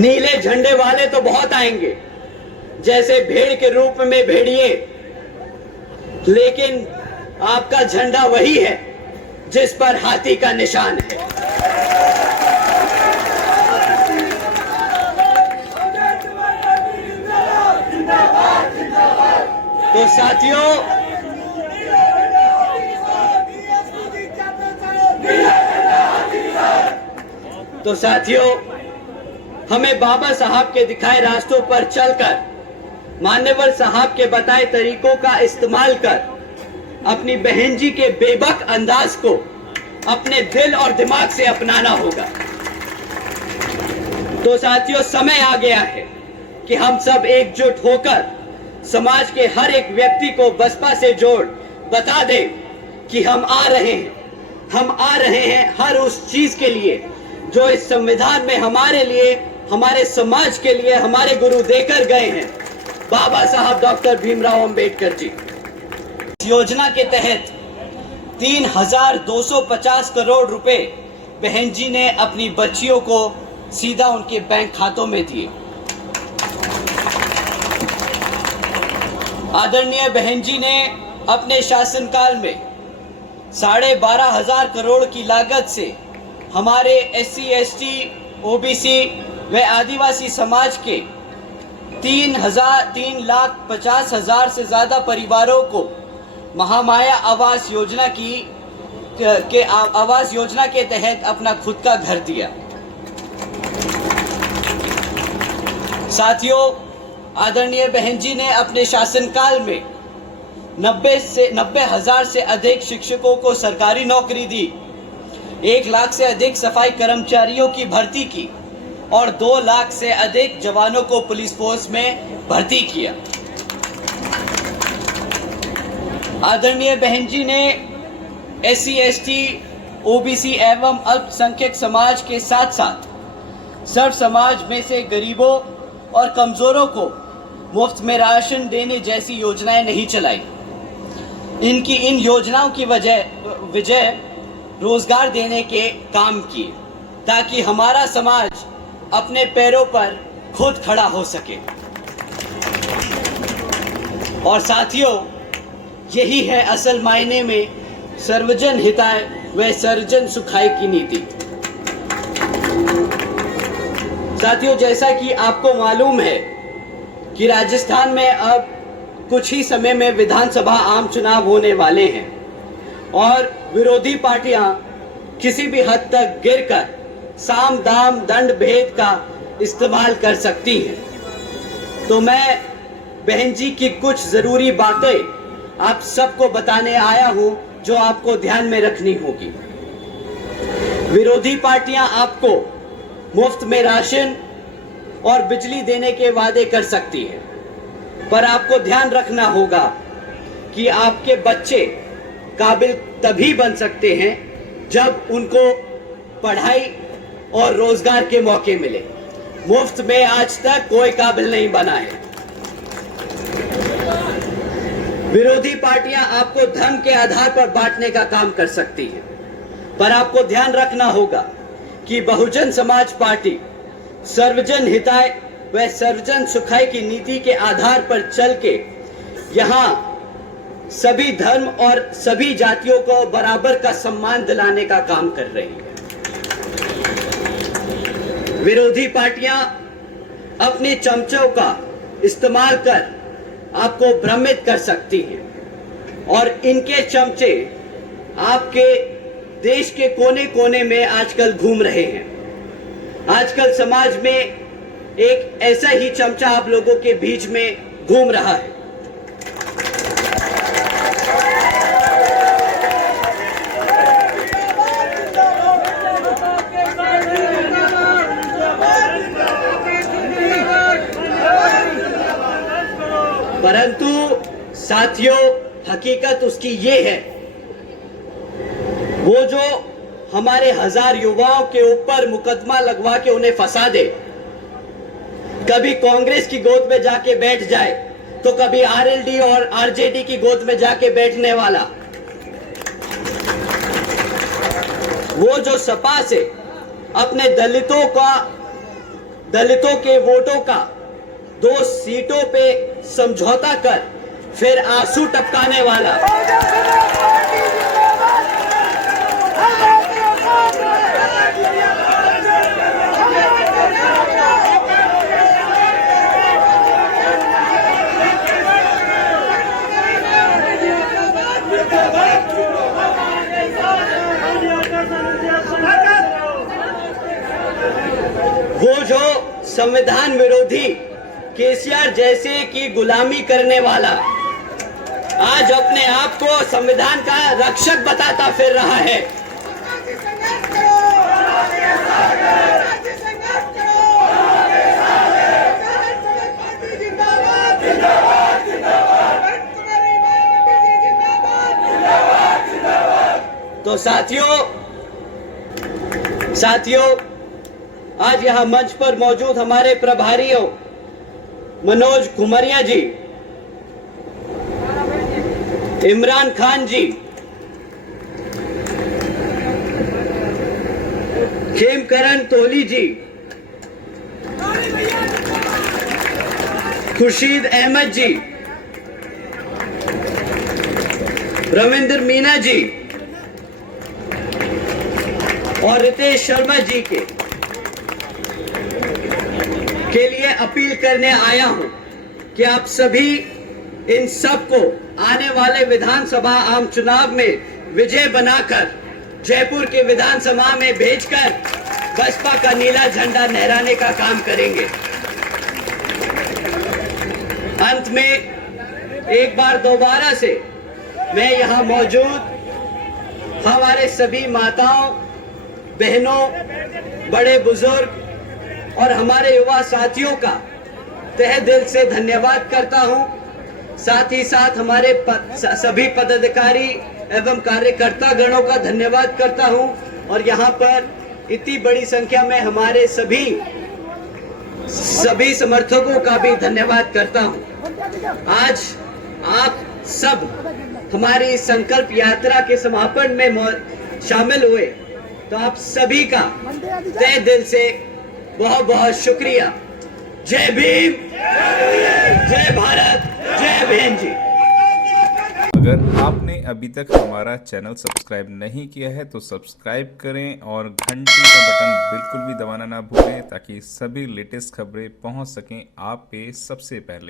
नीले झंडे वाले तो बहुत आएंगे, जैसे भेड़ के रूप में भेड़िए, लेकिन आपका झंडा वही है जिस पर हाथी का निशान है। तो साथियों, हमें बाबा साहब के दिखाए रास्तों पर चलकर, मान्यवर साहब के बताए तरीकों का इस्तेमाल कर अपनी बहन जी के बेबक अंदाज को अपने दिल और दिमाग से अपनाना होगा। तो साथियों, समय आ गया है कि हम सब एकजुट होकर समाज के हर एक व्यक्ति को बसपा से जोड़ बता दें कि हम आ रहे हैं हर उस चीज के लिए जो इस संविधान में हमारे लिए, हमारे समाज के लिए हमारे गुरु देकर गए हैं, बाबा साहब डॉक्टर भीमराव अंबेडकर जी। इस योजना के तहत 3,250 करोड़ रुपए बहन जी ने अपनी बच्चियों को सीधा उनके बैंक खातों में दिए। आदरणीय बहन जी ने अपने शासनकाल में 12,500 करोड़ की लागत से हमारे SC, ST, OBC व आदिवासी समाज के 3,50,000 से ज्यादा परिवारों को महामाया आवास योजना आवास योजना के तहत अपना खुद का घर दिया। साथियों, आदरणीय बहन जी ने अपने शासनकाल में 90,000 से अधिक शिक्षकों को सरकारी नौकरी दी, 1 लाख से अधिक सफाई कर्मचारियों की भर्ती की और 2 लाख से अधिक जवानों को पुलिस फोर्स में भर्ती किया। आदरणीय बहन जी ने SC, ST, OBC एवं अल्पसंख्यक समाज के साथ साथ सर्व समाज में से गरीबों और कमजोरों को मुफ्त में राशन देने जैसी योजनाएं नहीं चलाई। इन योजनाओं की वजह रोजगार देने के काम किए ताकि हमारा समाज अपने पैरों पर खुद खड़ा हो सके। और साथियों, यही है असल मायने में सर्वजन हिताय व सर्वजन सुखाय की नीति। साथियों, जैसा कि आपको मालूम है कि राजस्थान में अब कुछ ही समय में विधानसभा आम चुनाव होने वाले हैं और विरोधी पार्टियां किसी भी हद तक गिरकर साम दाम दंड भेद का इस्तेमाल कर सकती हैं। तो मैं बहन जी की कुछ जरूरी बातें आप सबको बताने आया हूं जो आपको ध्यान में रखनी होगी। विरोधी पार्टियां आपको मुफ्त में राशन और बिजली देने के वादे कर सकती है, पर आपको ध्यान रखना होगा कि आपके बच्चे काबिल तभी बन सकते हैं जब उनको पढ़ाई और रोजगार के मौके मिले। मुफ्त में आज तक कोई काबिल नहीं बना है। विरोधी पार्टियां आपको धर्म के आधार पर बांटने का काम कर सकती हैं, पर आपको ध्यान रखना होगा कि बहुजन समाज पार्टी सर्वजन हिताय व सर्वजन सुखाय की नीति के आधार पर चल के यहाँ सभी धर्म और सभी जातियों को बराबर का सम्मान दिलाने का काम कर रही है। विरोधी पार्टियां अपने चमचों का इस्तेमाल कर आपको भ्रमित कर सकती हैं और इनके चमचे आपके देश के कोने कोने में आजकल घूम रहे हैं। आजकल समाज में एक ऐसा ही चमचा आप लोगों के बीच में घूम रहा है। परंतु साथियों, हकीकत उसकी ये है, वो जो हमारे 1000 युवाओं के ऊपर मुकदमा लगवा के उन्हें फंसा दे, कभी कांग्रेस की गोद में जाके बैठ जाए तो कभी RLD और RJD की गोद में जाके बैठने वाला, वो जो सपा से अपने दलितों का दलितों के वोटों का 2 सीटों पे समझौता कर फिर आंसू टपकाने वाला, वो जो संविधान विरोधी केसीआर जैसे की गुलामी करने वाला आज अपने आप को संविधान का रक्षक बताता फिर रहा है। तो साथियों आज यहाँ मंच पर मौजूद हमारे प्रभारियों मनोज कुमरिया जी, इमरान खान जी, खेमकरण तोली जी, खुर्शीद अहमद जी, रविंद्र मीना जी और रितेश शर्मा जी के लिए अपील करने आया हूं कि आप सभी इन सबको आने वाले विधानसभा आम चुनाव में विजय बनाकर जयपुर के विधानसभा में भेजकर बसपा का नीला झंडा लहराने का काम करेंगे। अंत में एक बार दोबारा से मैं यहां मौजूद हमारे सभी माताओं, बहनों, बड़े बुजुर्ग और हमारे युवा साथियों का तहे दिल से धन्यवाद करता हूं। साथ ही साथ हमारे सभी पदाधिकारी एवं कार्यकर्ता गणों का धन्यवाद करता हूं और यहां पर इतनी बड़ी संख्या में हमारे सभी समर्थकों का भी धन्यवाद करता हूं। आज आप सब हमारी संकल्प यात्रा के समापन में शामिल हुए, तो आप सभी का तहे दिल से बहुत बहुत शुक्रिया। जय भीम, जय भारत, जय बहन जी। अगर आपने अभी तक हमारा चैनल सब्सक्राइब नहीं किया है तो सब्सक्राइब करें और घंटी का बटन बिल्कुल भी दबाना ना भूलें ताकि सभी लेटेस्ट खबरें पहुंच सकें आप पे सबसे पहले।